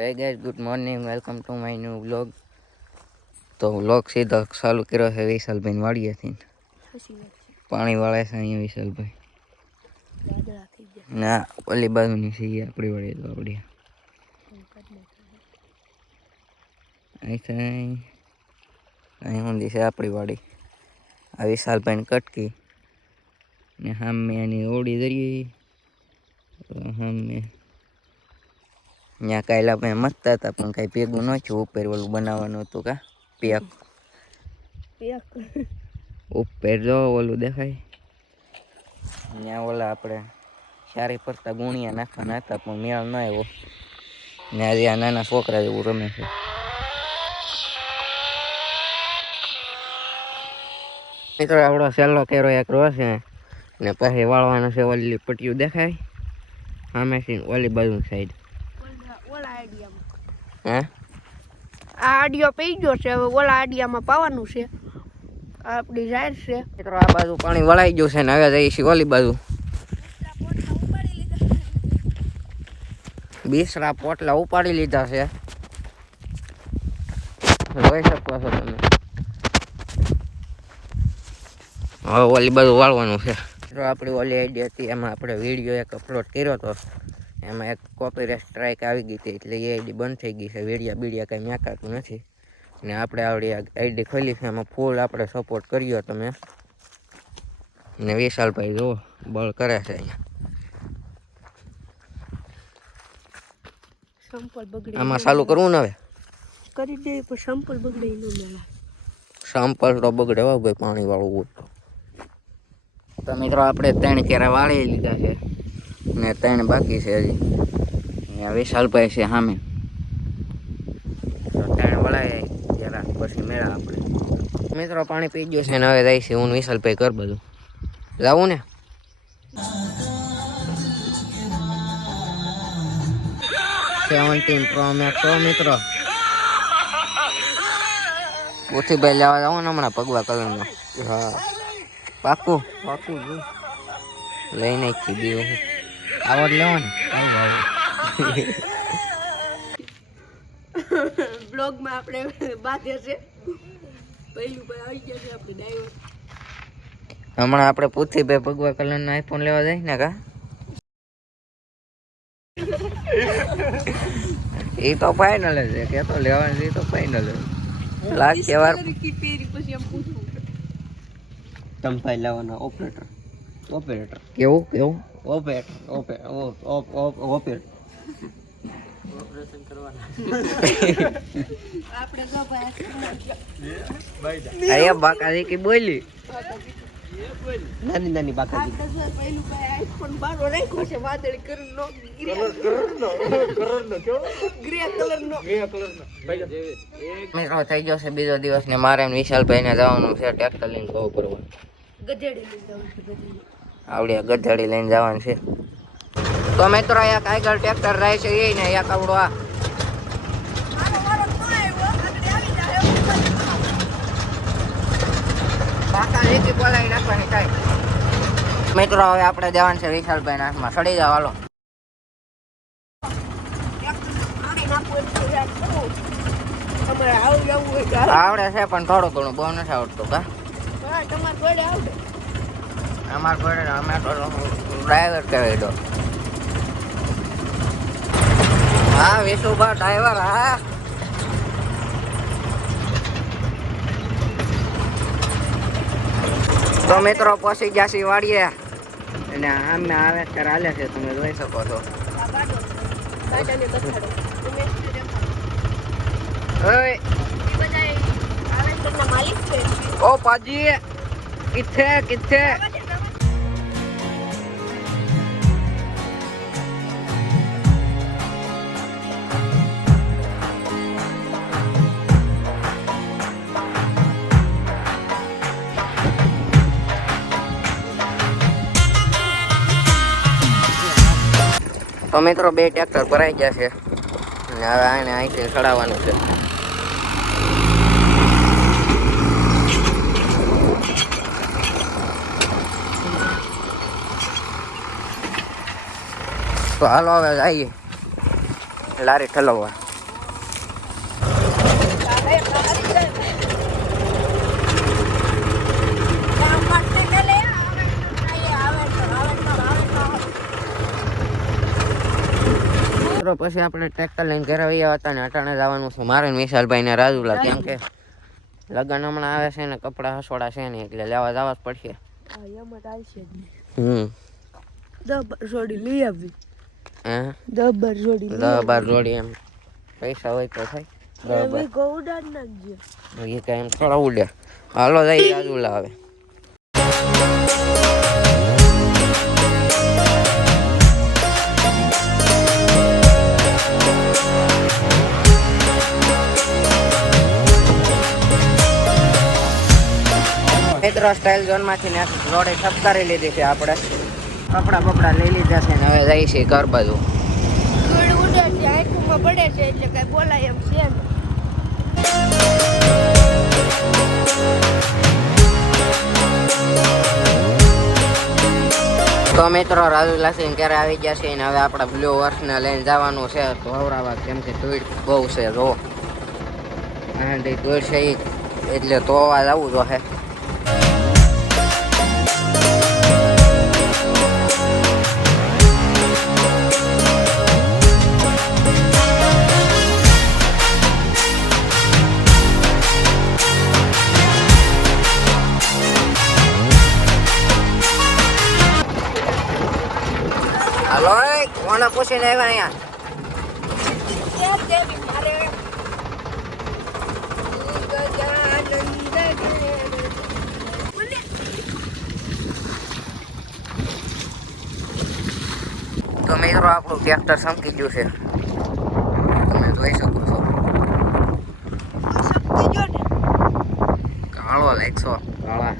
Hey guys, good morning. Welcome to my new vlog. તો vlog સીધો ચાલુ કર્યો છે વિશાલભાઈ વાડીએથી. પાણી વાળે છે અહીંયા વિશાલભાઈ. ના ઓલી બાજુની છે આપણી વાડી તો આપણી. અહીં ઊંધી છે આપણી વાડી. આ વિશાલભાઈ કટકી ને સામે એની ઓડી દરિયે સામે ત્યાં કાલે આપણે મસ્તા હતા પણ કાંઈ ભેગું ન થયું. ઉપર ઓલું બનાવવાનું હતું કા પેક ઉપર જો ઓલું દેખાય ત્યાં ઓલા આપણે સારી પડતા ગુણિયા નાખવાના હતા પણ મેળ ન આવ્યો ને આજે આ નાના છોકરા જેવું રમે છે. મિત્રો આવડો સહેલો કેરો એક રો છે ને પછી વાળવાનો છે ઓલી પટ્ટીઓ દેખાય સામેથી ઓલી બાજુ સાઈડ. હે આ આડિયો પી ગયો છે, હવે ઓલા આડિયામાં પાવાનું છે. આપણી જાહેર છે. મિત્રો આ બાજુ પાણી વળાઈ ગયું છે ને હવે જઈએ છીએ ઓલી બાજુ. બીસરા પોટલા ઉપાડી લીધા છે, જોઈ શકો છો તમે. હવે ઓલી બાજુ વાળવાનું છે. મિત્રો આપણી ઓલી આઈડી હતી એમાં આપણે વિડીયો એક અપલોડ કર્યો હતો, એમાં એક કોપીરાઇટ સ્ટ્રાઇક આવી ગઈ હતી એટલે એ આઈડી બંધ થઈ ગઈ છે. વિડીયા બીડિયા કંઈ મેકાતું નથી ને આપણે આવડી આઈડી ખોલી છે એમાં ફૂલ આપણે સપોર્ટ કર્યો તમે. ને વિશાલભાઈ જો બળ કરે છે અહીંયા. આમાં ચાલુ કરવું ને હવે કરી દે પણ સંપલ બગડે ન મેળા. સંપલ તો બગડે ભાઈ પાણી વાળું હોય તો. મિત્રો આપણે 3 કેરા વાળી લીધા છે ને 3 બાકી છે હજી. વિશાલભાઈ છે સામે તો 3 વળાય જરા પછી મેળા આપણે. મિત્રો પાણી પી ગયું છે ને હવે જાય છે હું વિશાલભાઈ કર બધું જાવું ને. Pro Max મિત્રો ઉઠીભાઈ લેવા જાવ ને હમણાં પગવા કલરનો. હા પાકું લઈ નાખી દીધું આવડ લેવો ને. બ્લોગમાં આપણે બાધે છે પહેલું ભાઈ આવી ગયા છે આપણી ડ્રાઈવર. હમણાં આપણે પૃથ્વીભાઈ પગવા કલરનો આઈફોન લેવા જાય ને કા એ તો ફાઇનલ છે કે તો લેવાનું એ તો ફાઇનલ લાખ કેવાર તમફાઈ લેવાના ઓપરેટર કેવું ઓપરેશન કરવાના આપણે તો ભાઈ અરે બાકાજી કી બોલી નાની બાકાજી. પહેલું ભાઈ આઈફોન બારો રાખ્યો છે વાદળી કલરનો ગ્રે કલરનો. મિત્રો થઈ ગયો છે બીજો દિવસ ને મારે વિશાલભાઈ ને જવાનું છે ટ્રેક્ટર લઈને ગૌ કરવા. ગધેડી લઈ જવાનું છે. આવડે ગધેડી લઈને જવાનું છે. તો મિત્રો એક આગળ ટ્રેક્ટર રહે છે એ ને એક આવડો આ બોલાવી નાખવાની થાય. મિત્રો હવે આપણે જવાનું છે વિશાલભાઈ નાથમાં સડી જાવ હાલો. આવડે છે પણ થોડું ઘણું બહુ નથી આવડતું કા. અમાર ઘરે અમે તો ડ્રાઈવર કહેવાય દો. હા વિશુભા ડ્રાઈવર. હા તો મિત્રો પહોંચી ગયા છીએ વાડીએ અને આમે આવે ત્યારે હાલે છે તમે જોઈ શકો છો. ઓ પાજી કિથે તો મિત્રો 2 ટ્રેક્ટર ભરાઈ ગયા છે અને હવે આને અહીંથી ચડાવવાનું છે. તો હાલો હવે જઈએ લારી ઠલવવા. મિત્રો પછી આપણે ટ્રેક્ટર લઈને ઘરે આવ્યા હતા ને અટાણે જવાનું છે મારે ને વિશાલભાઈ ને રાજુલા, કેમ કે લગ્ન હમણાં આવે છે ને કપડા હસોડા છે ને એટલે લેવા જવા જ પડશે. જોડી લઈ આવી. હે 10-12 જોડી 10-12 જોડી એમ પૈસા હોય તો થાય. 10-12 ગૌડાન નાખજો. એ કઈ એમ થોડા ઉડે. હાલો જઈ રાજુલા આવે. મિત્રો સ્ટાઇલ ઝોન માંથી રોડે ઠપકારી લીધી છે આપણે. કપડા બપડા લઈ લીધા છે ને હવે જાય છે ઘર બાજુ. ગોળ ઉડે છે, આંખમાં પડે છે એટલે કઈ બોલાય એમ છે ને. તો મિત્રો રાજુલા સિંહ ક્યારે આવી ગયા છે ને હવે આપણે બ્લુ વર્ષને લઈને જવાનું છે ધોવરાવા, કેમ કે ધૂળ બહુ છે. જો ધૂળ છે એટલે ધોવા જવું તો હે. હાલો કોને પૂછીને આવ્યા અહીંયા? તો મિત્રો આપણું ટ્રેક્ટર સમકી ગયું છે, તમે જોઈ શકો છો. કાળો લાગશો કાળા.